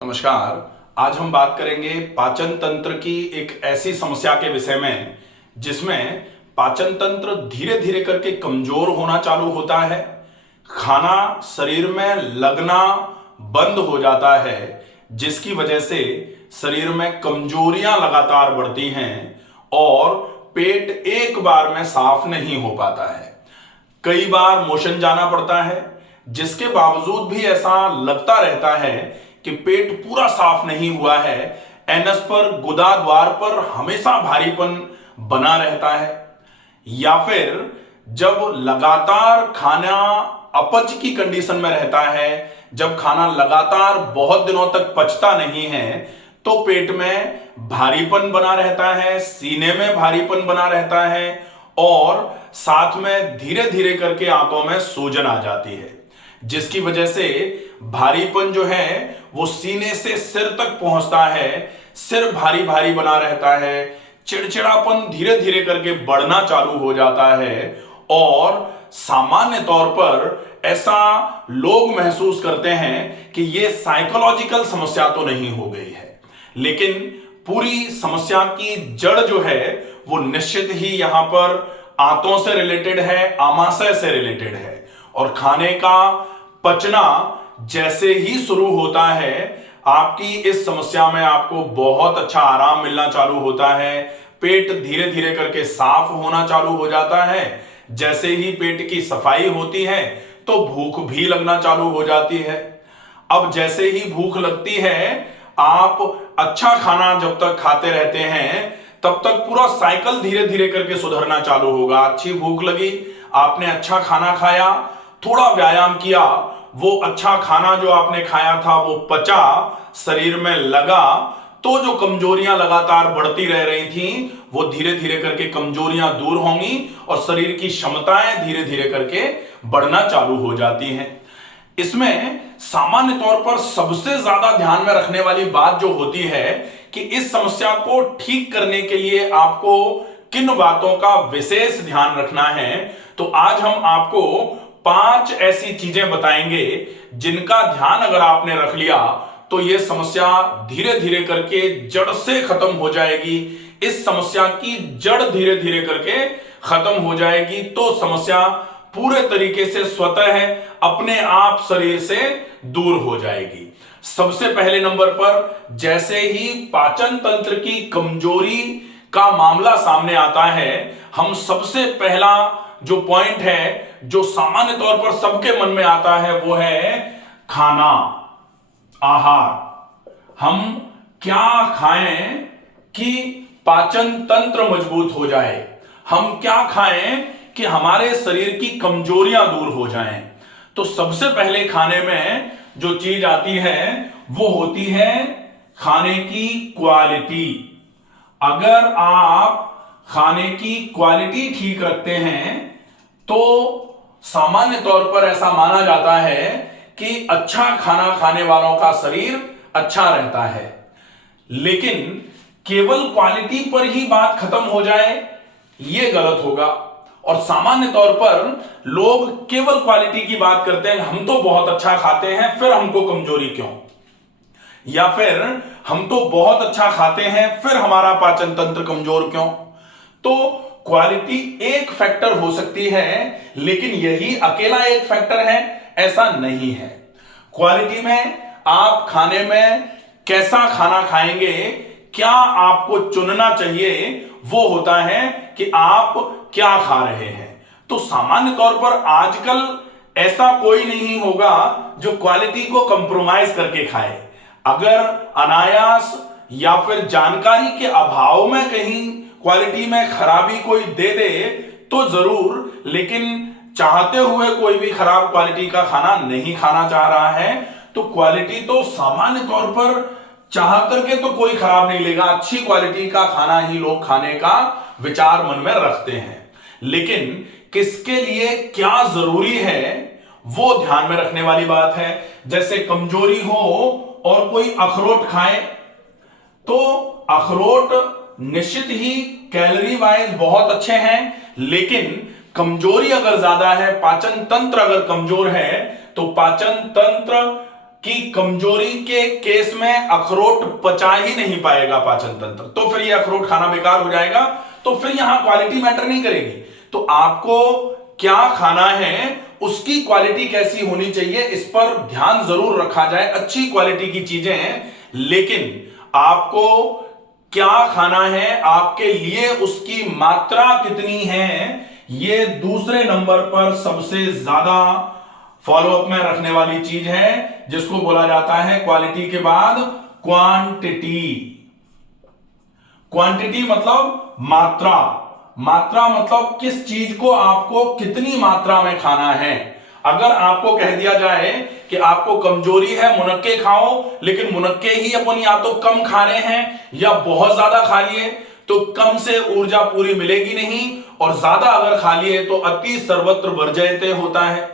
नमस्कार। आज हम बात करेंगे पाचन तंत्र की एक ऐसी समस्या के विषय में जिसमें पाचन तंत्र धीरे धीरे करके कमजोर होना चालू होता है। खाना शरीर में लगना बंद हो जाता है, जिसकी वजह से शरीर में कमजोरियां लगातार बढ़ती हैं और पेट एक बार में साफ नहीं हो पाता है। कई बार मोशन जाना पड़ता है, जिसके बावजूद भी ऐसा लगता रहता है कि पेट पूरा साफ नहीं हुआ है। एनस पर, गुदा द्वार पर हमेशा भारीपन बना रहता है। या फिर जब लगातार खाना अपच की कंडीशन में रहता है, जब खाना लगातार बहुत दिनों तक पचता नहीं है, तो पेट में भारीपन बना रहता है, सीने में भारीपन बना रहता है और साथ में धीरे धीरे करके आंतों में सूजन आ जाती है, जिसकी वजह से भारीपन जो है वो सीने से सिर तक पहुंचता है। सिर भारी भारी बना रहता है, चिड़चिड़ापन धीरे धीरे करके बढ़ना चालू हो जाता है और सामान्य तौर पर ऐसा लोग महसूस करते हैं कि ये साइकोलॉजिकल समस्या तो नहीं हो गई है, लेकिन पूरी समस्या की जड़ जो है वो निश्चित ही यहां पर आंतों से रिलेटेड है, आमाशय से रिलेटेड है। और खाने का पचना जैसे ही शुरू होता है, आपकी इस समस्या में आपको बहुत अच्छा आराम मिलना चालू होता है। पेट धीरे धीरे करके साफ होना चालू हो जाता है। जैसे ही पेट की सफाई होती है तो भूख भी लगना चालू हो जाती है। अब जैसे ही भूख लगती है, आप अच्छा खाना जब तक खाते रहते हैं तब तक पूरा साइकिल धीरे धीरे करके सुधरना चालू होगा। अच्छी भूख लगी, आपने अच्छा खाना खाया, थोड़ा व्यायाम किया, वो अच्छा खाना जो आपने खाया था वो पचा, शरीर में लगा, तो जो कमजोरियां लगातार बढ़ती रह रही थी वो धीरे धीरे करके कमजोरियां दूर होंगी और शरीर की क्षमताएं धीरे धीरे करके बढ़ना चालू हो जाती हैं। इसमें सामान्य तौर पर सबसे ज्यादा ध्यान में रखने वाली बात जो होती है कि इस समस्या को ठीक करने के लिए आपको किन बातों का विशेष ध्यान रखना है। तो आज हम आपको 5 ऐसी चीजें बताएंगे जिनका ध्यान अगर आपने रख लिया तो यह समस्या धीरे धीरे करके जड़ से खत्म हो जाएगी। इस समस्या की जड़ धीरे धीरे करके खत्म हो जाएगी तो समस्या पूरे तरीके से स्वतः अपने आप शरीर से दूर हो जाएगी। सबसे पहले नंबर पर जैसे ही पाचन तंत्र की कमजोरी का मामला सामने आता है, हम सबसे पहला जो पॉइंट है जो सामान्य तौर पर सबके मन में आता है वो है खाना, आहार। हम क्या खाएं कि पाचन तंत्र मजबूत हो जाए, हम क्या खाएं कि हमारे शरीर की कमजोरियां दूर हो जाएं। तो सबसे पहले खाने में जो चीज आती है वो होती है खाने की क्वालिटी। अगर आप खाने की क्वालिटी ठीक रखते हैं तो सामान्य तौर पर ऐसा माना जाता है कि अच्छा खाना खाने वालों का शरीर अच्छा रहता है। लेकिन केवल क्वालिटी पर ही बात खत्म हो जाए यह गलत होगा। और सामान्य तौर पर लोग केवल क्वालिटी की बात करते हैं, हम तो बहुत अच्छा खाते हैं फिर हमको कमजोरी क्यों, या फिर हम तो बहुत अच्छा खाते हैं फिर हमारा पाचन तंत्र कमजोर क्यों। तो क्वालिटी एक फैक्टर हो सकती है, लेकिन यही अकेला एक फैक्टर है ऐसा नहीं है। क्वालिटी में आप खाने में कैसा खाना खाएंगे, क्या आपको चुनना चाहिए, वो होता है कि आप क्या खा रहे हैं। तो सामान्य तौर पर आजकल ऐसा कोई नहीं होगा जो क्वालिटी को कंप्रोमाइज करके खाए। अगर अनायास या फिर जानकारी के अभाव में कहीं क्वालिटी में खराबी कोई दे दे तो जरूर, लेकिन चाहते हुए कोई भी खराब क्वालिटी का खाना नहीं खाना चाह रहा है। तो क्वालिटी तो सामान्य तौर पर चाह करके तो कोई खराब नहीं लेगा, अच्छी क्वालिटी का खाना ही लोग खाने का विचार मन में रखते हैं। लेकिन किसके लिए क्या जरूरी है वो ध्यान में रखने वाली बात है। जैसे कमजोरी हो और कोई अखरोट खाए तो अखरोट निश्चित ही कैलोरी वाइज बहुत अच्छे हैं, लेकिन कमजोरी अगर ज्यादा है, पाचन तंत्र अगर कमजोर है तो पाचन तंत्र कि कमजोरी के केस में अखरोट पचा ही नहीं पाएगा पाचन तंत्र, तो फिर ये अखरोट खाना बेकार हो जाएगा। तो फिर यहां क्वालिटी मैटर नहीं करेगी। तो आपको क्या खाना है, उसकी क्वालिटी कैसी होनी चाहिए, इस पर ध्यान जरूर रखा जाए। अच्छी क्वालिटी की चीजें हैं, लेकिन आपको क्या खाना है, आपके लिए उसकी मात्रा कितनी है, ये दूसरे नंबर पर सबसे ज्यादा फॉलोअप में रखने वाली चीज है, जिसको बोला जाता है क्वालिटी के बाद क्वांटिटी। क्वांटिटी मतलब मात्रा। मात्रा मतलब किस चीज को आपको कितनी मात्रा में खाना है। अगर आपको कह दिया जाए कि आपको कमजोरी है, मुनक्के खाओ, लेकिन मुनक्के ही अपन या तो कम खा रहे हैं या बहुत ज्यादा खा लिए, तो कम से ऊर्जा पूरी मिलेगी नहीं, और ज्यादा अगर खा लिए तो अति सर्वत्र वर्जयते होता है,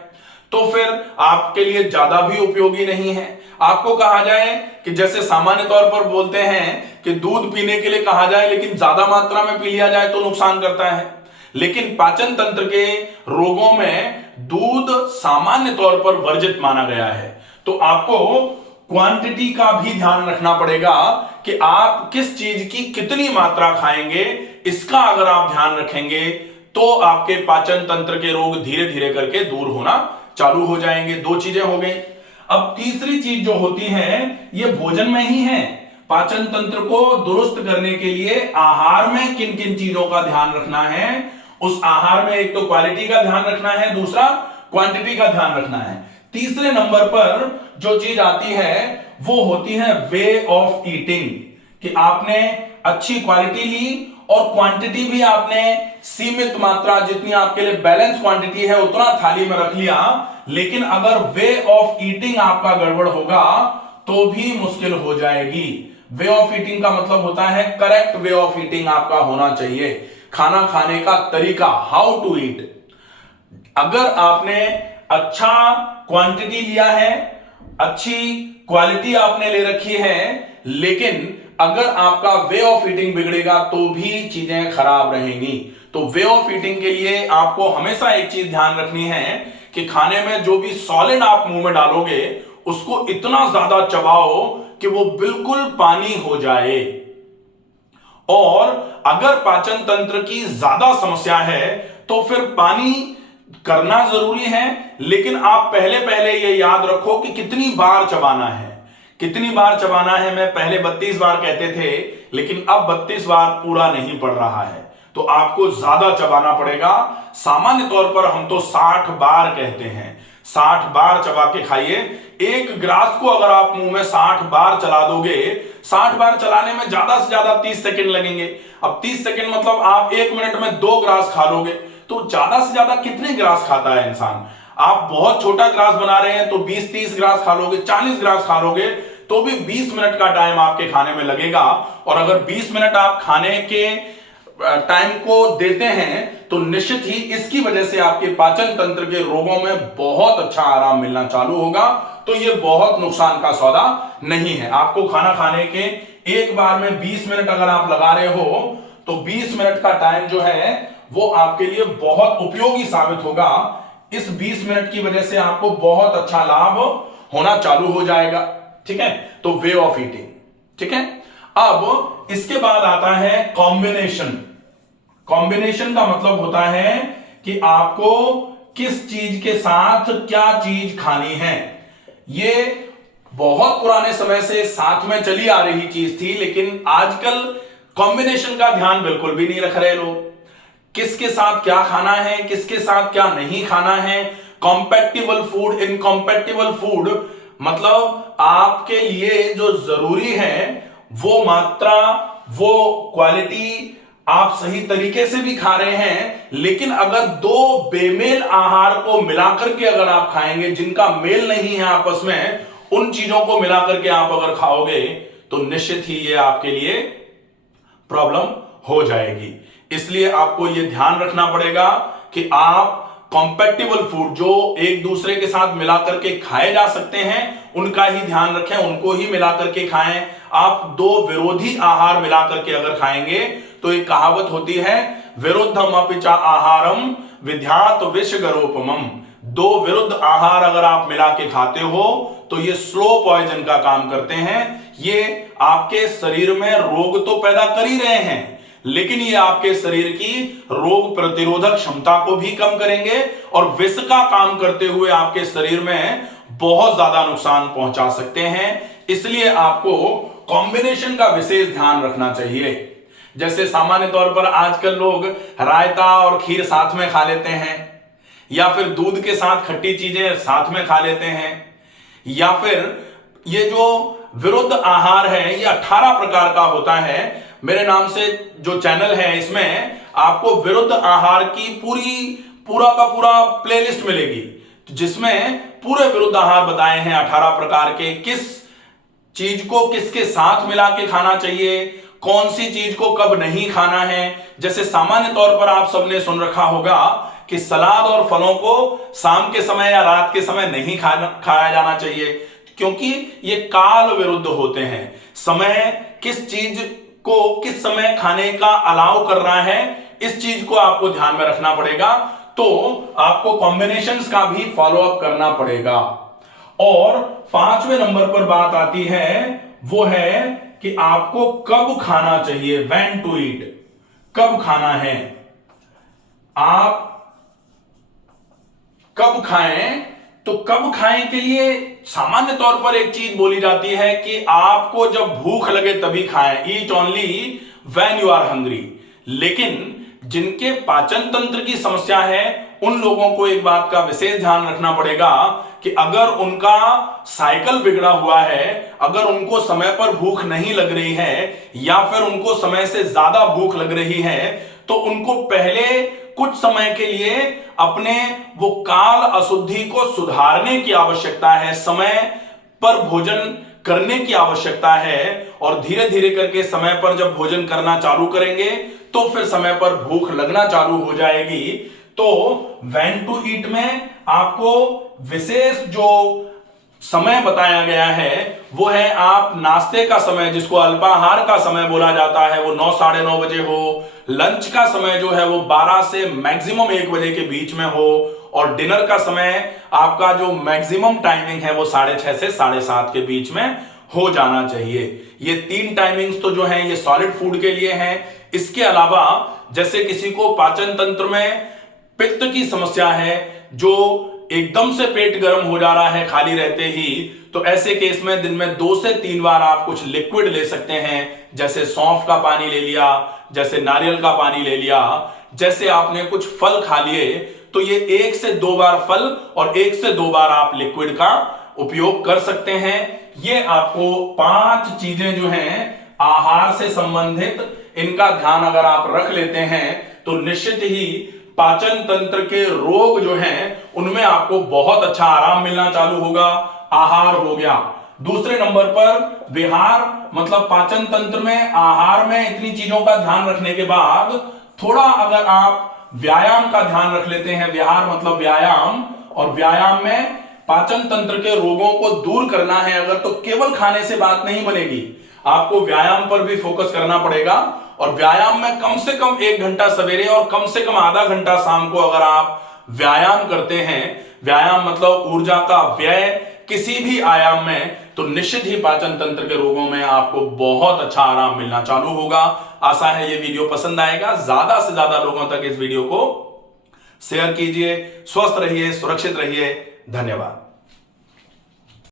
तो फिर आपके लिए ज्यादा भी उपयोगी नहीं है। आपको कहा जाए कि जैसे सामान्य तौर पर बोलते हैं कि दूध पीने के लिए कहा जाए, लेकिन ज्यादा मात्रा में पी लिया जाए तो नुकसान करता है। लेकिन पाचन तंत्र के रोगों में दूध सामान्य तौर पर वर्जित माना गया है। तो आपको क्वांटिटी का भी ध्यान रखना पड़ेगा कि आप किस चीज की कितनी मात्रा खाएंगे। इसका अगर आप ध्यान रखेंगे तो आपके पाचन तंत्र के रोग धीरे धीरे करके दूर होना चालू हो जाएंगे। दो चीजें हो गई। अब तीसरी चीज जो होती है, ये भोजन में ही है। पाचन तंत्र को दुरुस्त करने के लिए आहार में किन किन चीजों का ध्यान रखना है, उस आहार में एक तो क्वालिटी का ध्यान रखना है, दूसरा क्वांटिटी का ध्यान रखना है। तीसरे नंबर पर जो चीज आती है वो होती है वे ऑफ ईटिंग, कि आपने अच्छी क्वालिटी ली और क्वांटिटी भी आपने सीमित मात्रा, जितनी आपके लिए बैलेंस क्वांटिटी है उतना थाली में रख लिया। लेकिन अगर वे ऑफ ईटिंग आपका गड़बड़ होगा तो भी मुश्किल हो जाएगी। वे ऑफ ईटिंग का मतलब होता है करेक्ट वे ऑफ ईटिंग आपका होना चाहिए, खाना खाने का तरीका, हाउ टू ईट। अगर आपने अच्छा क्वांटिटी लिया है, अच्छी क्वालिटी आपने ले रखी है, लेकिन अगर आपका वे ऑफ ईटिंग बिगड़ेगा तो भी चीजें खराब रहेंगी। तो वे ऑफ ईटिंग के लिए आपको हमेशा एक चीज ध्यान रखनी है कि खाने में जो भी सॉलिड आप मुंह में डालोगे उसको इतना ज्यादा चबाओ कि वो बिल्कुल पानी हो जाए। और अगर पाचन तंत्र की ज्यादा समस्या है तो फिर पानी करना जरूरी है, लेकिन आप पहले पहले ये याद रखो कि कितनी बार चबाना है। कितनी बार चबाना है, मैं पहले 32 बार कहते थे, लेकिन अब 32 बार पूरा नहीं पड़ रहा है, तो आपको ज्यादा चबाना पड़ेगा। सामान्य तौर पर हम तो 60 बार कहते हैं, 60 बार चबा के खाइए। एक ग्रास को अगर आप मुंह में 60 बार चला दोगे, 60 बार चलाने में ज्यादा से ज्यादा 30 सेकंड लगेंगे। अब 30 सेकंड मतलब आप 1 मिनट में 2 ग्रास खा लोगे, तो ज्यादा से ज्यादा कितने ग्रास खाता है इंसान। आप बहुत छोटा ग्रास बना रहे हैं तो 20-30 ग्रास खा लोगे, 40 ग्रास खा लोगे, तो भी 20 मिनट का टाइम आपके खाने में लगेगा। और अगर 20 मिनट आप खाने के टाइम को देते हैं तो निश्चित ही इसकी वजह से आपके पाचन तंत्र के रोगों में बहुत अच्छा आराम मिलना चालू होगा। तो ये बहुत नुकसान का सौदा नहीं है। आपको खाना खाने के एक बार में 20 मिनट अगर आप लगा रहे हो तो 20 मिनट का टाइम जो है वो आपके लिए बहुत उपयोगी साबित होगा। इस 20 मिनट की वजह से आपको बहुत अच्छा लाभ होना चालू हो जाएगा। ठीक है, तो वे ऑफ ईटिंग। ठीक है, अब इसके बाद आता है कॉम्बिनेशन। कॉम्बिनेशन का मतलब होता है कि आपको किस चीज के साथ क्या चीज खानी है। ये बहुत पुराने समय से साथ में चली आ रही चीज थी, लेकिन आजकल कॉम्बिनेशन का ध्यान बिल्कुल भी नहीं रख रहे लोग। किसके साथ क्या खाना है, किसके साथ क्या नहीं खाना है। कॉम्पैटिबल फूड, इनकॉम्पैटिबल फूड मतलब आपके लिए जो जरूरी है वो मात्रा, वो क्वालिटी आप सही तरीके से भी खा रहे हैं, लेकिन अगर दो बेमेल आहार को मिलाकर के अगर आप खाएंगे, जिनका मेल नहीं है आपस में, उन चीजों को मिलाकर के आप अगर खाओगे तो निश्चित ही ये आपके लिए प्रॉब्लम हो जाएगी। इसलिए आपको ये ध्यान रखना पड़ेगा कि आप कॉम्पैटिबल फूड जो एक दूसरे के साथ मिलाकर के खाए जा सकते हैं उनका ही ध्यान रखें, उनको ही मिलाकर के खाएं। आप दो विरोधी आहार मिलाकर के अगर खाएंगे तो एक कहावत होती है, विरुद्धम अपिच आहारम विद्यात विषगरोपमम। दो विरुद्ध आहार अगर आप मिला के खाते हो तो ये स्लो पॉइजन का काम करते हैं। ये आपके शरीर में रोग तो पैदा कर ही रहे हैं, लेकिन ये आपके शरीर की रोग प्रतिरोधक क्षमता को भी कम करेंगे और विष का काम करते हुए आपके शरीर में बहुत ज्यादा नुकसान पहुंचा सकते हैं। इसलिए आपको कॉम्बिनेशन का विशेष ध्यान रखना चाहिए। जैसे सामान्य तौर पर आजकल लोग रायता और खीर साथ में खा लेते हैं, या फिर दूध के साथ खट्टी चीजें साथ में खा लेते हैं, या फिर ये जो विरुद्ध आहार है ये 18 प्रकार का होता है। मेरे नाम से जो चैनल है इसमें आपको विरुद्ध आहार की पूरा का पूरा प्लेलिस्ट मिलेगी, जिसमें पूरे विरुद्ध आहार बताए हैं 18 प्रकार के। किस चीज को किसके साथ मिला के खाना चाहिए, कौन सी चीज को कब नहीं खाना है। जैसे सामान्य तौर पर आप सबने सुन रखा होगा कि सलाद और फलों को शाम के समय या रात के समय नहीं खाया जाना चाहिए, क्योंकि ये काल विरुद्ध होते हैं। समय किस चीज को किस समय खाने का अलाउ कर रहा है, इस चीज को आपको ध्यान में रखना पड़ेगा। तो आपको कॉम्बिनेशंस का भी फॉलो अप करना पड़ेगा। और 5वें नंबर पर बात आती है, वो है कि आपको कब खाना चाहिए, व्हेन टू ईट, कब खाना है। आप कब खाएं, तो कब खाएं के लिए सामान्य तौर पर एक चीज बोली जाती है कि आपको जब भूख लगे तभी खाएं, eat only when you are hungry. लेकिन जिनके पाचन तंत्र की समस्या है उन लोगों को एक बात का विशेष ध्यान रखना पड़ेगा कि अगर उनका साइकिल बिगड़ा हुआ है, अगर उनको समय पर भूख नहीं लग रही है या फिर उनको समय से ज्यादा भूख लग रही है, तो उनको पहले कुछ समय के लिए अपने वो काल अशुद्धि को सुधारने की आवश्यकता है, समय पर भोजन करने की आवश्यकता है। और धीरे धीरे करके समय पर जब भोजन करना चालू करेंगे तो फिर समय पर भूख लगना चालू हो जाएगी। तो व्हेन टू ईट में आपको विशेष जो समय बताया गया है वो है, आप नाश्ते का समय जिसको अल्पाहार का समय बोला जाता है वो 9 साढ़े 9 बजे हो, लंच का समय जो है वो 12 से मैक्सिमम 1 बजे के बीच में हो, और डिनर का समय आपका जो मैक्सिमम टाइमिंग है वो 6:30 से 7:30 के बीच में हो जाना चाहिए। ये 3 टाइमिंग्स तो जो है ये सॉलिड फूड के लिए हैं। इसके अलावा जैसे किसी को पाचन तंत्र में पित्त की समस्या है, जो एकदम से पेट गर्म हो जा रहा है खाली रहते ही, तो ऐसे केस में दिन में 2 से 3 बार आप कुछ लिक्विड ले सकते हैं। जैसे सौंफ का पानी ले लिया, जैसे नारियल का पानी ले लिया, जैसे आपने कुछ फल खा लिए, तो ये 1 से 2 बार फल और 1 से 2 बार आप लिक्विड का उपयोग कर सकते हैं। ये आपको 5 चीजें जो हैं आहार से संबंधित, इनका ध्यान अगर आप रख लेते हैं तो निश्चित ही पाचन तंत्र के रोग जो हैं उनमें आपको बहुत अच्छा आराम मिलना चालू होगा। आहार हो गया। दूसरे नंबर पर विहार, मतलब पाचन तंत्र में आहार में इतनी चीजों का ध्यान रखने के बाद थोड़ा अगर आप व्यायाम का ध्यान रख लेते हैं, विहार मतलब व्यायाम, और व्यायाम में पाचन तंत्र के रोगों को दूर करना है अगर, तो केवल खाने से बात नहीं बनेगी, आपको व्यायाम पर भी फोकस करना पड़ेगा। और व्यायाम में कम से कम 1 घंटा सवेरे और कम से कम आधा घंटा शाम को अगर आप व्यायाम करते हैं, व्यायाम मतलब ऊर्जा का व्यय किसी भी आयाम में, तो निश्चित ही पाचन तंत्र के रोगों में आपको बहुत अच्छा आराम मिलना चालू होगा। आशा है ये वीडियो पसंद आएगा। ज्यादा से ज्यादा लोगों तक इस वीडियो को शेयर कीजिए। स्वस्थ रहिए, सुरक्षित रहिए। धन्यवाद।